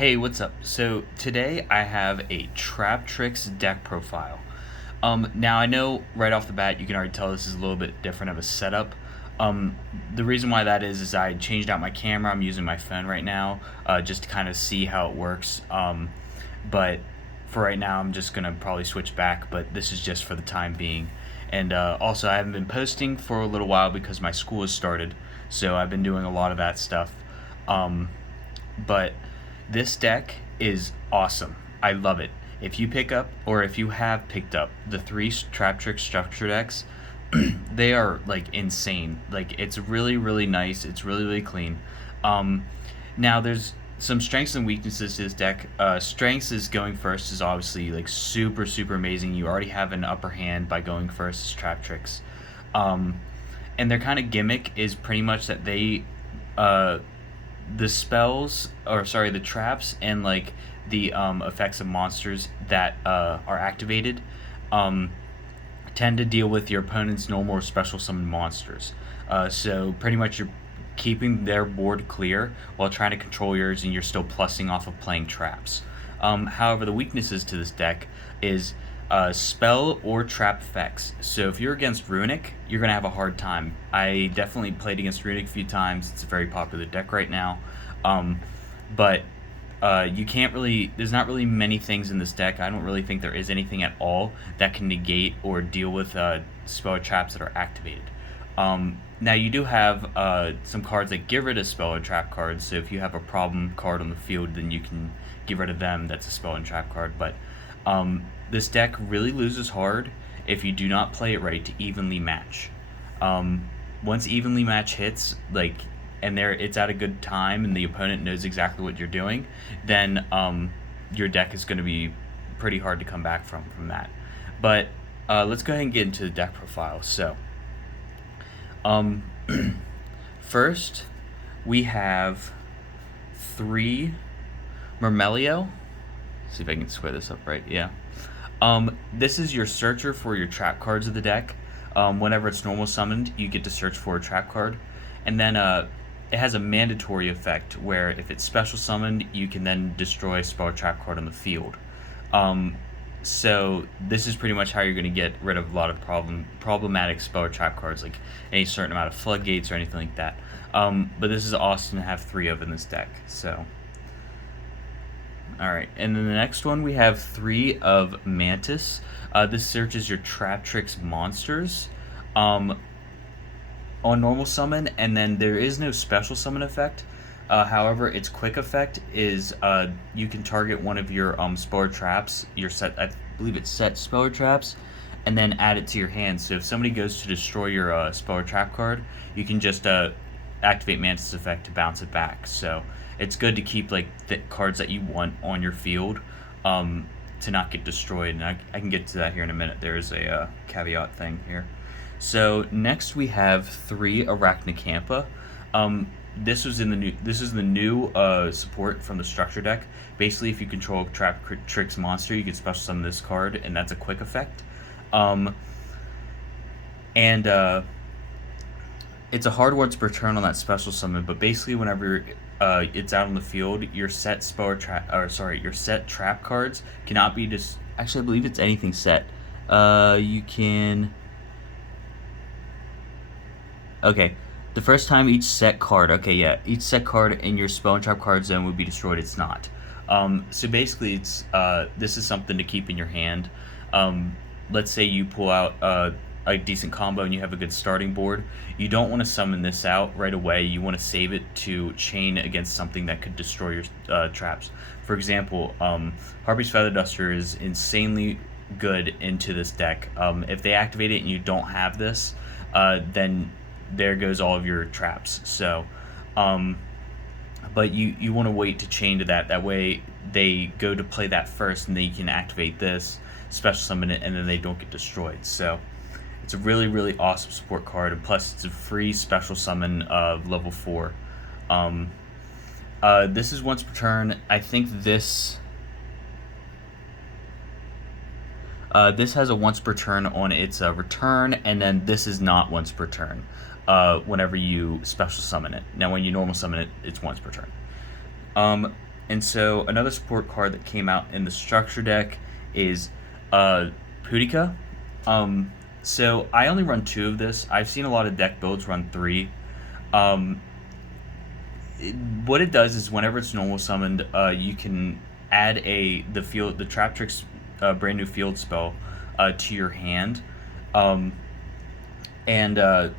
Hey, what's up? So today I have a Traptrix deck profile. Now I know right off the bat you can already tell this is a little bit different of a setup. Um, the reason why that is I changed out my camera. I'm using my phone right now just to kind of see how it works. But for right now, I'm just gonna probably switch back. But this is just for the time being. And also, I haven't been posting for a little while because my school has started, so I've been doing a lot of that stuff. Um, but this deck is awesome. I love it. If you pick up, or if you have picked up, the three Traptrix structure decks, they are like insane. Like it's really, really nice. It's really, really clean. Um, Now there's some strengths and weaknesses to this deck. Strengths is going first is obviously like super, super amazing. You already have an upper hand by going first as Traptrix. Um, and their kind of gimmick is pretty much that uh, the spells, or sorry, the traps and like the effects of monsters that are activated um, tend to deal with your opponent's normal or special summon monsters. So pretty much you're keeping their board clear while trying to control yours, and you're still plussing off of playing traps. However, the weaknesses to this deck is spell or trap effects. So if you're against Runic, you're gonna have a hard time. I definitely played against Runic a few times. It's a very popular deck right now, um, but you can't really. There's not really many things in this deck. I don't really think there is anything at all that can negate or deal with spell or traps that are activated. Now you do have some cards that get rid of spell or trap cards. So if you have a problem card on the field, then you can get rid of them. That's a spell and trap card. But this deck really loses hard if you do not play it right to evenly match. Once evenly match hits, like, and it's at a good time and the opponent knows exactly what you're doing, then your deck is going to be pretty hard to come back from that. But let's go ahead and get into the deck profile. So um, first we have 3 Myrmelio. See if I can square this up right. Yeah. This is your searcher for your trap cards of the deck. Whenever it's normal summoned, you get to search for a trap card. And then it has a mandatory effect where if it's special summoned, you can then destroy a spell or trap card on the field. So this is pretty much how you're going to get rid of a lot of problematic spell or trap cards, like any certain amount of floodgates or anything like that. But this is awesome to have 3 of in this deck. So, all right, and then the next one we have 3 of Mantis. This searches your Traptrix monsters on normal summon, and then there is no special summon effect. However, its quick effect is you can target one of your spell or traps, your set, I believe it's set spell or traps, and then add it to your hand. So if somebody goes to destroy your spell or trap card, you can just activate Mantis effect to bounce it back. So it's good to keep like the cards that you want on your field to not get destroyed. And I can get to that here in a minute. There's a caveat thing here. So next we have 3 Arachnocampa. This is the new support from the structure deck. Basically, if you control Traptrix monster, you can special summon this card, and that's a quick effect. And it's a hard once per turn on that special summon, but basically whenever it's out on the field, your set your set trap cards cannot be actually I believe it's anything set. You can. Okay, the first time each set card. Okay, yeah, each set card in your spell and trap card zone would be destroyed. It's not. So basically, it's this is something to keep in your hand. Let's say you pull out a decent combo and you have a good starting board. You don't want to summon this out right away. You want to save it to chain against something that could destroy your traps. For example, Harpy's Feather Duster is insanely good into this deck. If they activate it and you don't have this, then there goes all of your traps. So, but you want to wait to chain to that. That way they go to play that first, and then you can activate this, special summon it, and then they don't get destroyed. So it's a really, really awesome support card, and plus it's a free special summon of level 4. This is once per turn. I think this has a once per turn on its return, and then this is not once per turn whenever you special summon it. Now, when you normal summon it, it's once per turn. And so another support card that came out in the structure deck is Pudica. Um, so I only run 2 of this. I've seen a lot of deck builds run 3. Um, what it does is whenever it's normal summoned, you can add the Traptrix brand new field spell to your hand, um, and the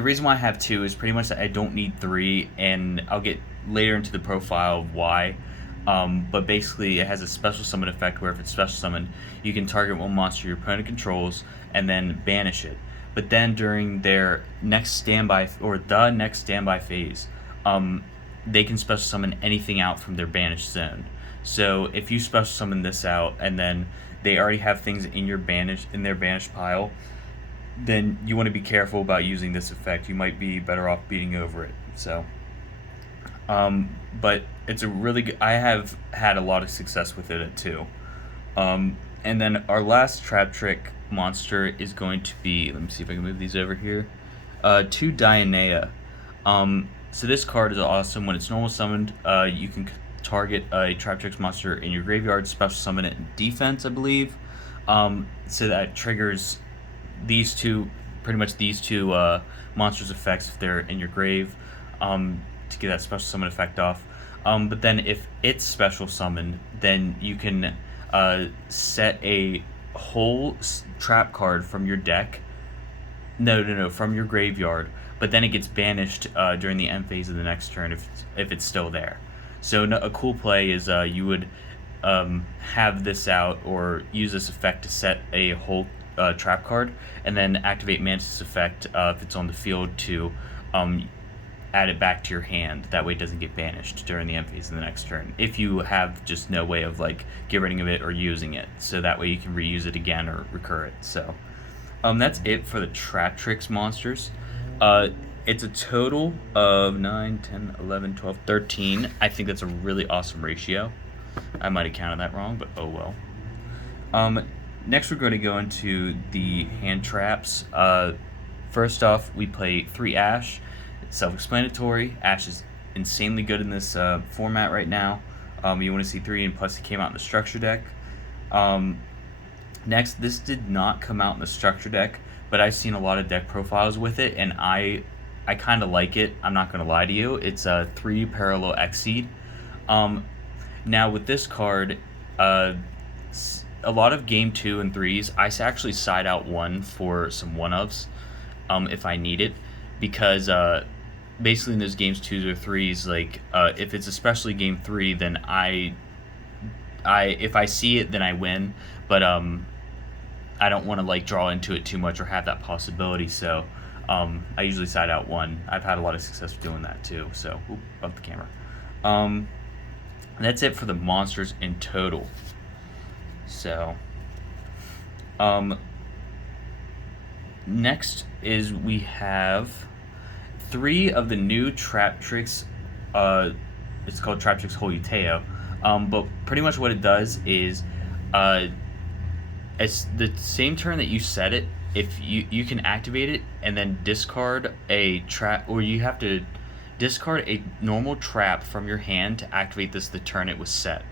reason why I have 2 is pretty much that I don't need 3, and I'll get later into the profile of why. But basically, it has a special summon effect where if it's special summoned, you can target one monster your opponent controls and then banish it. But then during their next standby or the next standby phase, they can special summon anything out from their banished zone. So if you special summon this out and then they already have things in their banished pile, then you want to be careful about using this effect. You might be better off beating over it. So, but it's a really good. I have had a lot of success with it too. And then our last Traptrix monster is going to be. Let me see if I can move these over here. 2 Dionea. So this card is awesome. When it's normal summoned, you can target a Traptrix monster in your graveyard, special summon it in defense, I believe. So that triggers pretty much these two monsters' effects if they're in your grave, to get that special summon effect off. But then if it's special summoned, then you can set a whole trap card from your deck. No, from your graveyard. But then it gets banished during the end phase of the next turn if it's still there. So a cool play is you would have this out or use this effect to set a whole trap card, and then activate Mantis' effect if it's on the field to add it back to your hand. That way it doesn't get banished during the end phase of the next turn. If you have just no way of like getting rid of it or using it, so that way you can reuse it again or recur it. So that's it for the Traptrix monsters. It's a total of 9, 10, 11, 12, 13. I think that's a really awesome ratio. I might have counted that wrong, but oh well. Next we're going to go into the hand traps. First off, we play 3 Ash. It's self-explanatory. Ash is insanely good in this format right now. You want to see 3, and plus it came out in the structure deck. Next, this did not come out in the structure deck, but I've seen a lot of deck profiles with it, and I kind of like it. I'm not going to lie to you. It's a 3 Parallel Exceed. Now with this card, a lot of game 2 and 3s, I actually side out 1 for some 1-ofs if I need it, because basically in those games 2s or 3s, like if it's especially game 3, then if I see it, then I win, but I don't want to like draw into it too much or have that possibility, so I usually side out 1. I've had a lot of success doing that too, so bump the camera. That's it for the monsters in total. So next is we have 3 of the new Traptrix. It's called Traptrix Holuteo. But pretty much what it does is it's the same turn that you set it. If you can activate it and then discard a trap, or you have to discard a normal trap from your hand to activate this the turn it was set.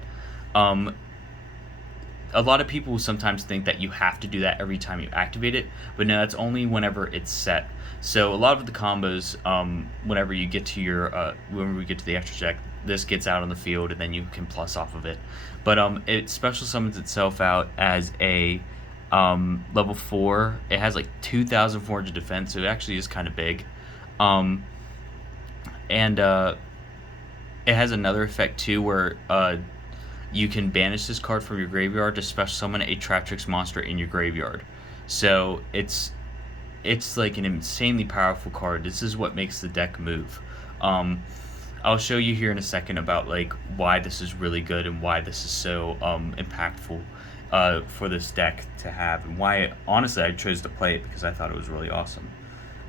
A lot of people sometimes think that you have to do that every time you activate it, but no, that's only whenever it's set. So a lot of the combos, whenever we get to the extra deck, this gets out on the field and then you can plus off of it. But it special summons itself out as a level 4. It has like 2,400 defense, so it actually is kind of big. And it has another effect too, where you can banish this card from your graveyard to special summon a Traptrix monster in your graveyard. So it's like an insanely powerful card. This is what makes the deck move. I'll show you here in a second about like why this is really good and why this is so impactful for this deck to have, and why honestly I chose to play it, because I thought it was really awesome.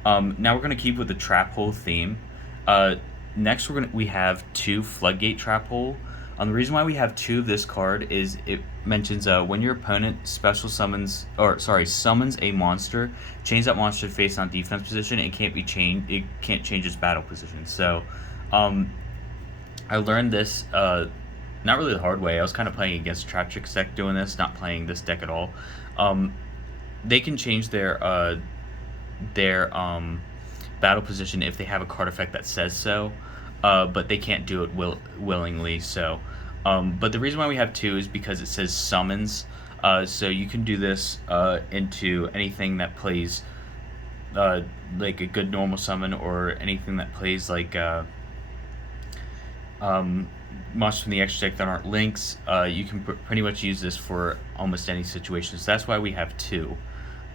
Now we're gonna keep with the trap hole theme. Next we have 2 Floodgate Trap Hole. The reason why we have 2 of this card is it mentions when your opponent summons a monster, change that monster to face on defense position. It can't be changed. It can't change its battle position. So I learned this not really the hard way. I was kind of playing against Traptrix deck doing this, not playing this deck at all. Um, they can change their battle position if they have a card effect that says so, but they can't do it willingly. So, but the reason why we have two is because it says summons. So you can do this into anything that plays like a good normal summon, or anything that plays like monsters from the extra deck that aren't links. You can pretty much use this for almost any situation. So that's why we have two.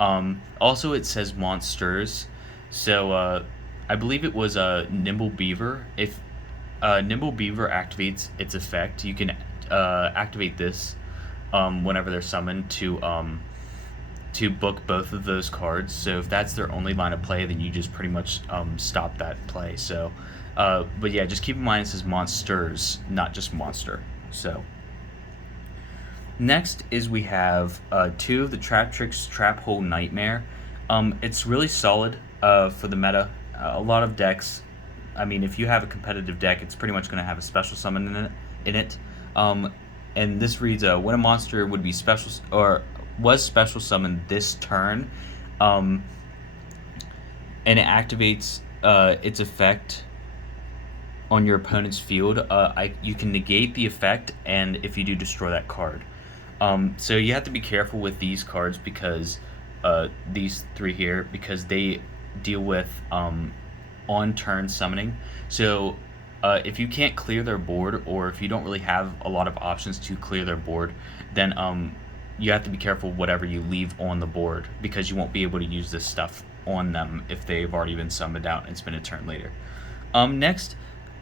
Also, it says monsters. So I believe it was Nimble Beaver. If Nimble Beaver activates its effect, you can activate this whenever they're summoned to book both of those cards. So if that's their only line of play, then you just pretty much stop that play. So, but yeah, just keep in mind it says monsters, not just monster. So next is we have two of the Traptrix Trap Hole Nightmare. It's really solid for the meta. A lot of decks, I mean, if you have a competitive deck, it's pretty much going to have a special summon in it. And this reads, when a monster would be special or was special summoned this turn, and it activates its effect on your opponent's field, you can negate the effect, and if you do, destroy that card. So you have to be careful with these cards, because these three here, because they deal with on turn summoning. So if you can't clear their board, or if you don't really have a lot of options to clear their board, then you have to be careful whatever you leave on the board, because you won't be able to use this stuff on them if they've already been summoned out and it's been a turn later. Next,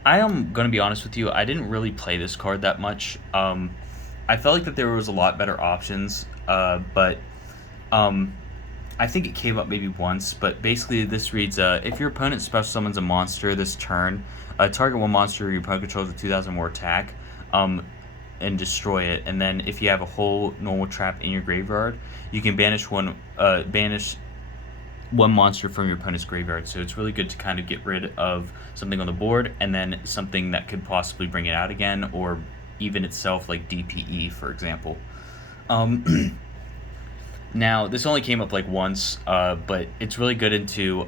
I am going to be honest with you, I didn't really play this card that much. I felt like that there was a lot better options, but I think it came up maybe once. But basically this reads, if your opponent special summons a monster this turn, target one monster your opponent controls with 2,000 more attack, and destroy it. And then if you have a whole normal trap in your graveyard, you can banish one monster from your opponent's graveyard. So it's really good to kind of get rid of something on the board, and then something that could possibly bring it out again, or even itself, like DPE, for example. Now, this only came up like once, but it's really good into,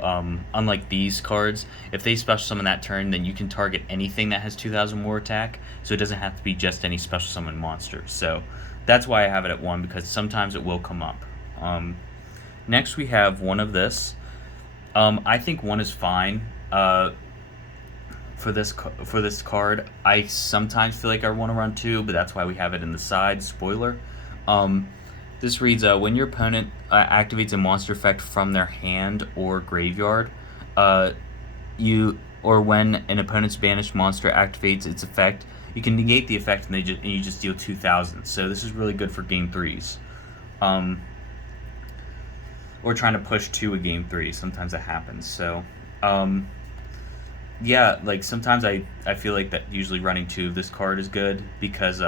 unlike these cards, if they special summon that turn, then you can target anything that has 2,000 more attack, so it doesn't have to be just any special summon monster. So that's why I have it at 1, because sometimes it will come up. Next, we have one of this. I think 1 is fine for this card. I sometimes feel like I want to run 2, but that's why we have it in the side. Spoiler. This reads, when your opponent activates a monster effect from their hand or graveyard, or when an opponent's banished monster activates its effect, you can negate the effect, and you just deal 2,000. So this is really good for game 3s. Or trying to push to a game 3. Sometimes that happens. So, yeah, like sometimes I feel like that usually running 2 of this card is good, because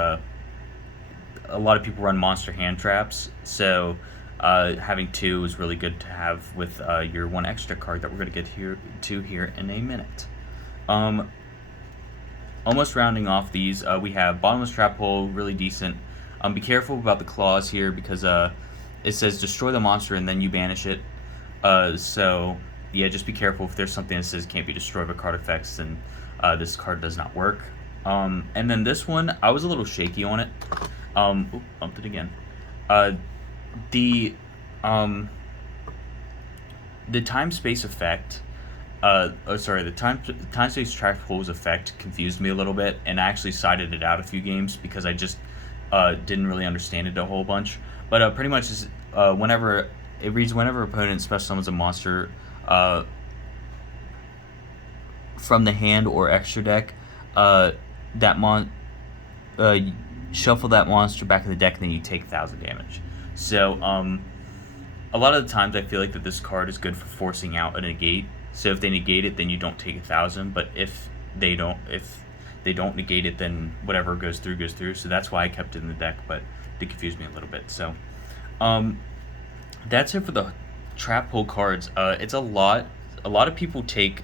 a lot of people run monster hand traps, so having 2 is really good to have with your 1 extra card that we're going to get here in a minute. Almost rounding off these, we have Bottomless Trap Hole, really decent. Be careful about the clause here, because it says destroy the monster and then you banish it. So yeah, just be careful if there's something that says can't be destroyed by card effects, then this card does not work. And then this one, I was a little shaky on it. Bumped it again. The time space effect, the time space trap holes effect confused me a little bit, and I actually sided it out a few games because I just didn't really understand it a whole bunch. But pretty much is whenever it reads, whenever opponent special summons a monster from the hand or extra deck, shuffle that monster back in the deck, and then you take 1,000 damage. So a lot of the times I feel like that this card is good for forcing out a negate. So if they negate it, then you don't take 1,000. But if they don't negate it, then whatever goes through goes through. So that's why I kept it in the deck, but it confused me a little bit. So that's it for the trap hole cards. It's a lot. A lot of people take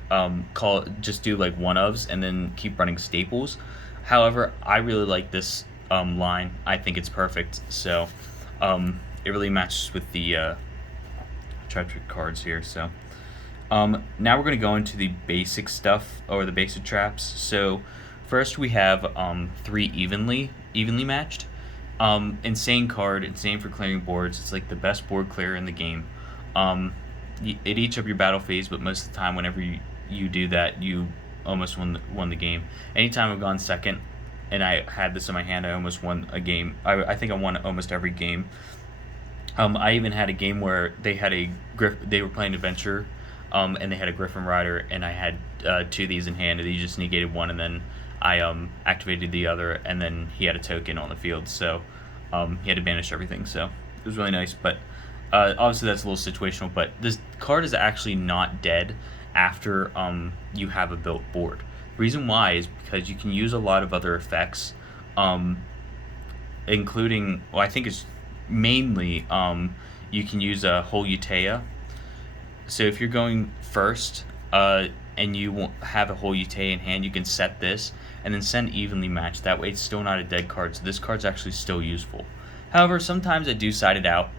just do like one-ofs and then keep running staples. However, I really like this line. I think it's perfect. So it really matches with the Traptrix cards here. So now we're going to go into the basic stuff, or the basic traps. So first we have 3 evenly matched. Insane card, insane for clearing boards. It's like the best board clearer in the game. It eats up your battle phase, but most of the time, whenever you do that, you almost won the game. Anytime I've gone second, and I had this in my hand, I almost won a game. I think I won almost every game. I even had a game where they had they were playing Adventure, and they had a Griffin Rider, and I had 2 of these in hand, and he just negated one, and then I activated the other, and then he had a token on the field, so he had to banish everything. So it was really nice, but obviously that's a little situational. But this card is actually not dead after you have a built board. The reason why is because you can use a lot of other effects, including, well, I think it's mainly you can use a whole Utea. So if you're going first and you won't have a whole Utea in hand, you can set this and then send evenly matched. That way it's still not a dead card, so this card's actually still useful. However, sometimes I do side it out,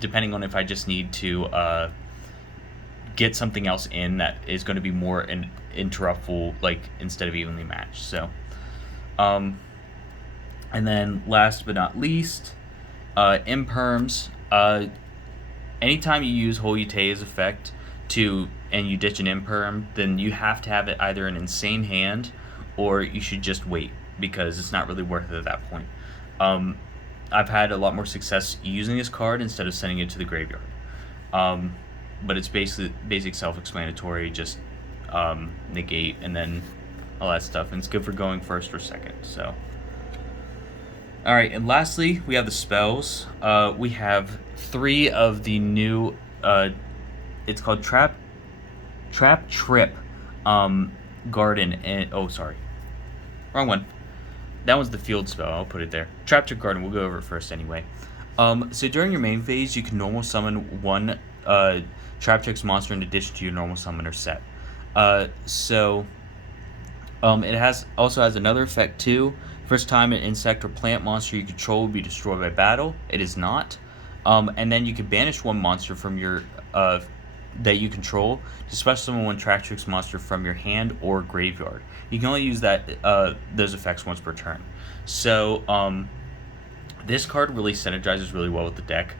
depending on if I just need to get something else in that is going to be more interruptful, like instead of evenly matched. So and then last but not least, imperms. Anytime you use whole Utea's effect and you ditch an imperm, then you have to have it either an insane hand, or you should just wait, because it's not really worth it at that point. I've had a lot more success using this card instead of sending it to the graveyard. But it's basic self-explanatory, just negate and then all that stuff, and it's good for going first or second. So alright, and lastly, we have the spells. We have 3 of the new, it's called Traptrix Garden, and, oh, sorry, wrong one. That one's the field spell, I'll put it there. Traptrix Garden, we'll go over it first anyway. So during your main phase, you can normal summon 1 Traptrix monster in addition to your normal summoner set. It also has another effect too. First time an insect or plant monster you control will be destroyed by battle, it is not. And then you can banish 1 monster from your that you control to special summon 1 Traptrix monster from your hand or graveyard. You can only use those effects once per turn. So this card really synergizes really well with the deck.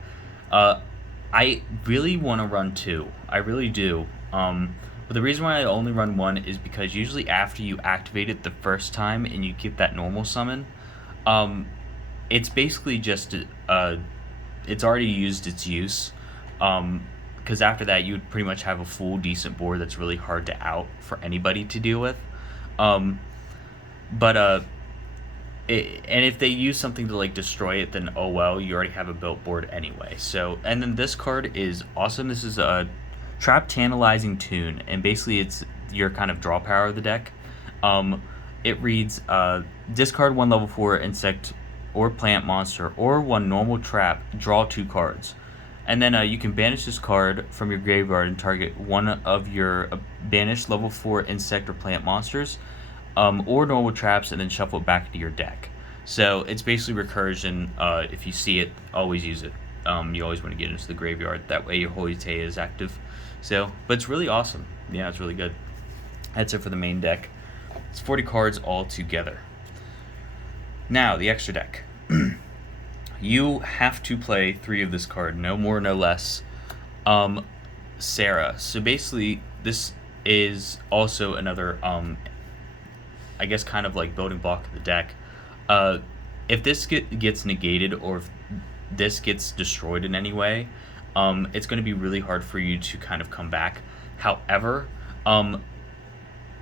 I really want to run 2. I really do. But the reason why I only run 1 is because usually after you activate it the first time and you get that normal summon, it's basically just it's already used its use. Because after that you would pretty much have a full decent board that's really hard to out for anybody to deal with. And if they use something to like destroy it, then oh well, you already have a built board anyway. So, and then this card is awesome. This is a Trap Tantalizing Tune, and basically it's your kind of draw power of the deck. It reads, discard 1 level 4 insect or plant monster or 1 normal trap, draw 2 cards. And then you can banish this card from your graveyard and target 1 of your banished level 4 insect or plant monsters, or normal traps, and then shuffle it back into your deck. So it's basically recursion. If you see it, always use it. You always want to get into the graveyard. That way your Holy Tay is active. So, but it's really awesome. Yeah, it's really good. That's it for the main deck. It's 40 cards all together. Now, the extra deck. You have to play 3 of this card, no more, no less. Sarah. So basically, this is also another, I guess, kind of like building block of the deck. If this gets negated, or if this gets destroyed in any way, it's going to be really hard for you to kind of come back. However,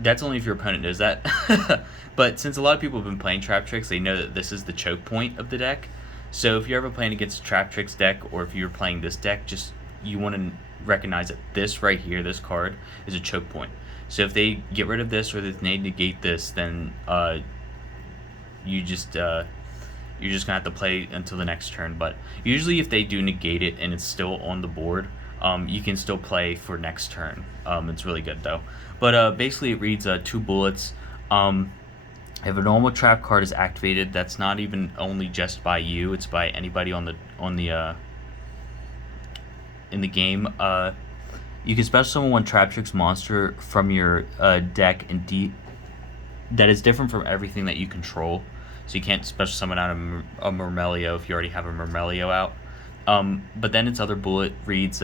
that's only if your opponent knows that. But since a lot of people have been playing Traptrix, they know that this is the choke point of the deck. So if you're ever playing against a Traptrix deck, or if you're playing this deck, just you want to recognize that this right here, this card, is a choke point. So if they get rid of this, or if they negate this, then you're just gonna have to play until the next turn. But usually if they do negate it and it's still on the board, you can still play for next turn. It's really good though. But basically it reads 2 bullets. If a normal trap card is activated, that's not even only just by you; it's by anybody on the in the game. You can special summon one Traptrix monster from your deck and that is different from everything that you control. So you can't special summon out a Murmelio if you already have a Murmelio out. But then its other bullet reads,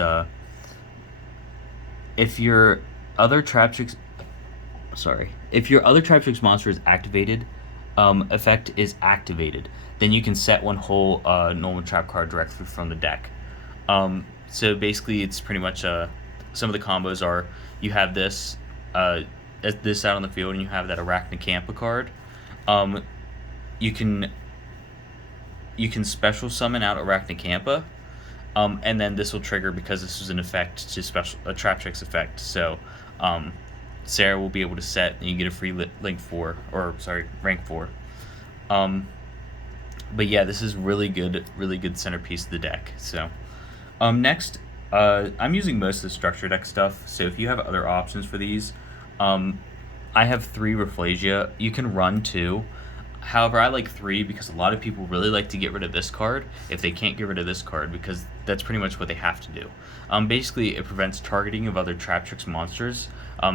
if your other Traptrix, if your other Traptrix monster is activated, effect is activated, then you can set one whole normal trap card directly from the deck. So basically, it's pretty much some of the combos are you have this this out on the field, and you have that Arachnacampa card. You can special summon out Arachnacampa, and then this will trigger because this is an effect to a Traptrix effect. So Sarah will be able to set, and you get a free rank 4. But yeah, this is really good centerpiece of the deck. So next, I'm using most of the structure deck stuff. So if you have other options for these, I have 3 Rafflesia. You can run 2. However, I like 3 because a lot of people really like to get rid of this card if they can't get rid of this card, because that's pretty much what they have to do. Basically, it prevents targeting of other Traptrix monsters.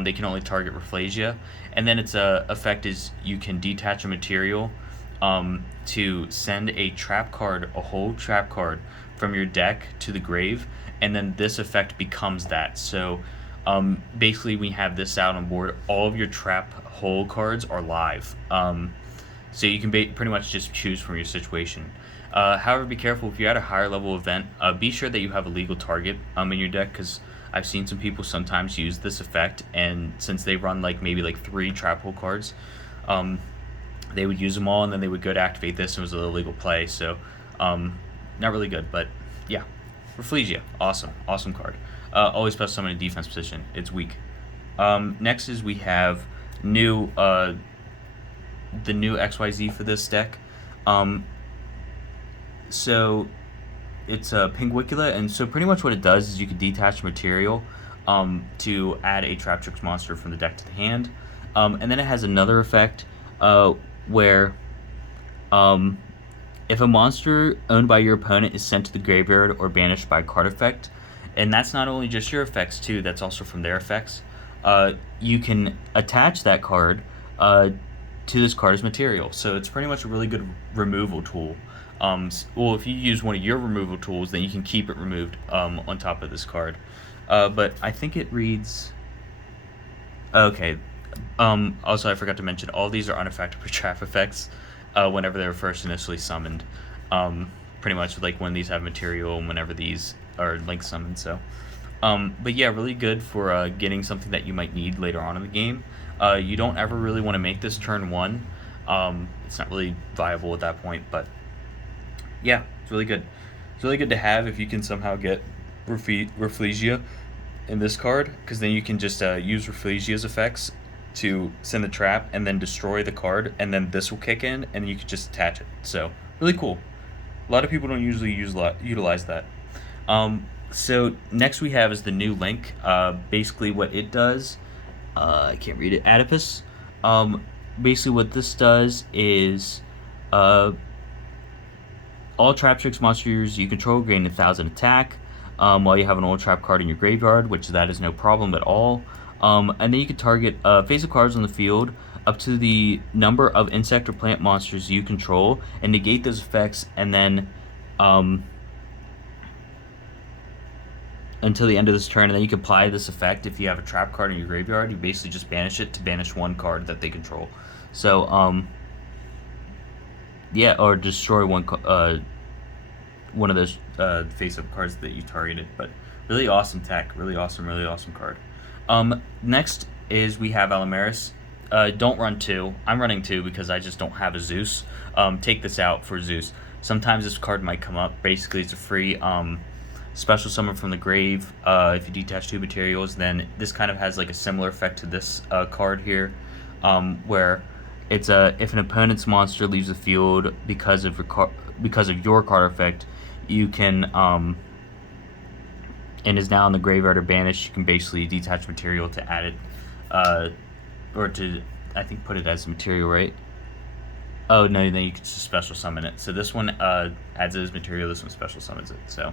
They can only target Rafflesia. And then its effect is you can detach a material to send a whole trap card from your deck to the grave, and then this effect becomes that. So basically, when you have this out on board, all of your trap hole cards are live. So you can pretty much just choose from your situation. However, be careful if you're at a higher level event. Be sure that you have a legal target in your deck, because I've seen some people sometimes use this effect, and since they run maybe 3 trap hole cards, they would use them all, and then they would go to activate this, and it was an illegal play. So not really good, but yeah. Rafflesia, awesome card. Always special summon in defense position. It's weak. Next is we have the new XYZ for this deck. So it's a Pinguicula, and so pretty much what it does is you can detach material to add a Traptrix monster from the deck to the hand. And then it has another effect where if a monster owned by your opponent is sent to the graveyard or banished by a card effect, and that's not only just your effects too, that's also from their effects, you can attach that card to this card as material. So it's pretty much a really good removal tool. Well, if you use one of your removal tools, then you can keep it removed on top of this card. But I think it reads... Okay. Also, I forgot to mention, all these are unaffected by trap effects whenever they were first initially summoned. Pretty much when these have material and whenever these are link summoned. So, but yeah, really good for getting something that you might need later on in the game. You don't ever really want to make this turn 1. It's not really viable at that point, but yeah, it's really good. It's really good to have if you can somehow get Rafflesia in this card, because then you can just use Rafflesia's effects to send the trap and then destroy the card, and then this will kick in and you can just attach it. So really cool. A lot of people don't usually utilize that. So next we have is the new Link. Basically what it does, I can't read it, Adipus. Basically what this does is all Traptrix monsters you control gain 1,000 attack while you have an old trap card in your graveyard, which that is no problem at all. And then you can target face of cards on the field up to the number of insect or plant monsters you control and negate those effects, and then until the end of this turn, and then you can apply this effect if you have a trap card in your graveyard. You basically just banish it to banish one card that they control. So yeah, or destroy one of those face-up cards that you targeted. But really awesome tech, really awesome card. Next is we have Alamaris. Don't run 2. I'm running 2 because I just don't have a Zeus. Take this out for Zeus. Sometimes this card might come up. Basically, it's a free special summon from the grave. If you detach 2 materials, then this kind of has a similar effect to this card here, where it's if an opponent's monster leaves the field because of your card effect, you can and is now in the graveyard or banished, you can basically detach material to add it, or to, I think, put it as material, right? Oh no, then you can just special summon it. So this one adds it as material. This one special summons it. So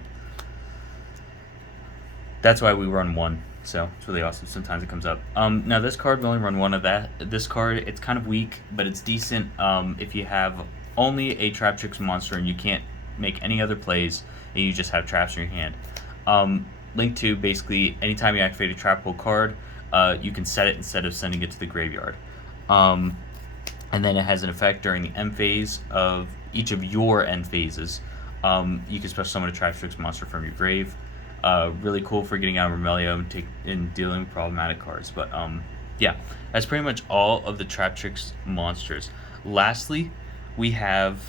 that's why we run one. So it's really awesome. Sometimes it comes up. Now this card, we only run one of that. This card, it's kind of weak, but it's decent if you have only a Traptrix monster and you can't make any other plays, and you just have traps in your hand. Link 2, basically, anytime you activate a trap hole card, you can set it instead of sending it to the graveyard. And then it has an effect during the end phase of each of your end phases. You can special summon a Traptrix monster from your grave. Really cool for getting out of Remelio and dealing with problematic cards. But yeah, that's pretty much all of the Traptrix monsters. Lastly, we have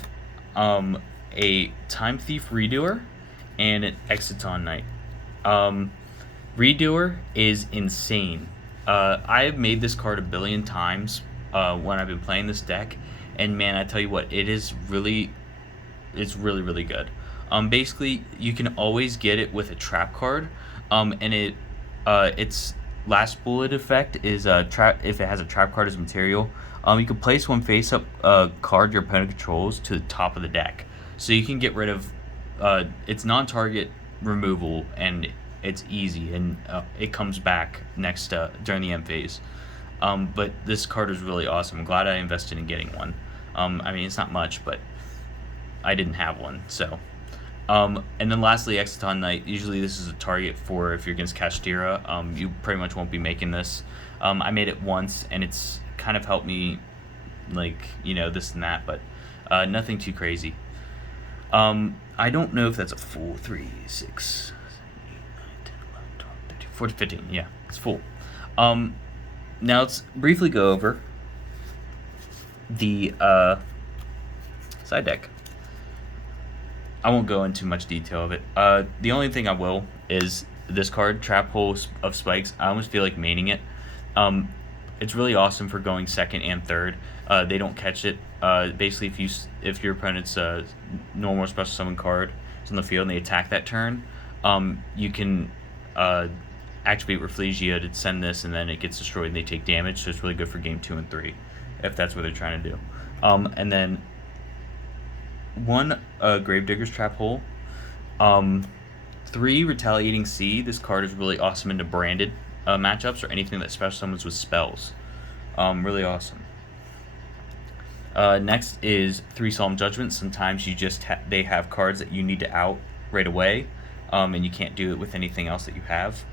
a Time Thief Redoer and an Exciton Knight. Redoer is insane. I have made this card a billion times when I've been playing this deck, and man, I tell you what, it's really good. Basically, you can always get it with a trap card, and its last bullet effect is trap. If it has a trap card as material, you can place one face-up card your opponent controls to the top of the deck, so you can get rid of its non-target removal, and it's easy, and it comes back next during the end phase. But this card is really awesome. I'm glad I invested in getting one. I mean, it's not much, but I didn't have one, so. And then lastly, Exciton Knight. Usually this is a target for if you're against Kashtira. You pretty much won't be making this. I made it once, and it's kind of helped me, like, this and that, but nothing too crazy. I don't know if that's a full 3, 6, 7, 8, 9, 10, 11, 12, 13, 14, 15. Yeah, it's full. Now let's briefly go over the side deck. I won't go into much detail of it. The only thing I will is this card, Trap Hole of Spikes. I almost feel like maining it. It's really awesome for going second and third. They don't catch it. Basically, if your opponent's normal special summon card is on the field and they attack that turn, you can activate Rafflesia to send this, and then it gets destroyed and they take damage. So it's really good for game 2 and 3 if that's what they're trying to do. And then one Gravedigger's Trap Hole. 3 Retaliating Sea. This card is really awesome into branded matchups or anything that special summons with spells. Really awesome. Next is 3 Solemn Judgment. Sometimes you just they have cards that you need to out right away, and you can't do it with anything else that you have.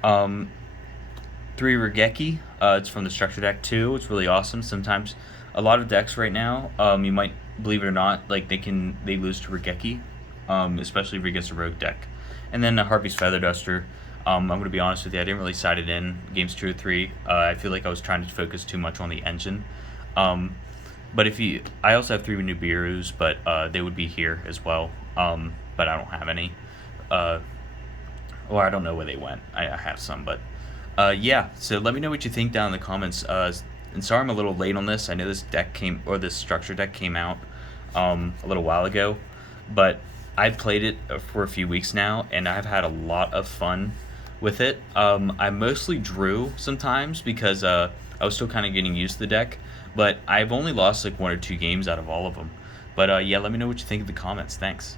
3 Regeki. It's from the structure deck too. It's really awesome. Sometimes a lot of decks right now, you might believe it or not, like they lose to Regeki, especially if it gets a rogue deck. And then Harpy's Feather Duster. I'm going to be honest with you, I didn't really side it in games 2 or 3. I feel like I was trying to focus too much on the engine. But I also have 3 Nubirus, but they would be here as well. But I don't have any. Or I don't know where they went. I have some, but yeah. So let me know what you think down in the comments. And sorry I'm a little late on this. I know this structure deck came out a little while ago, but I've played it for a few weeks now, and I've had a lot of fun with it. I mostly drew sometimes because I was still kind of getting used to the deck, but I've only lost like 1 or 2 games out of all of them. But yeah, let me know what you think in the comments. Thanks.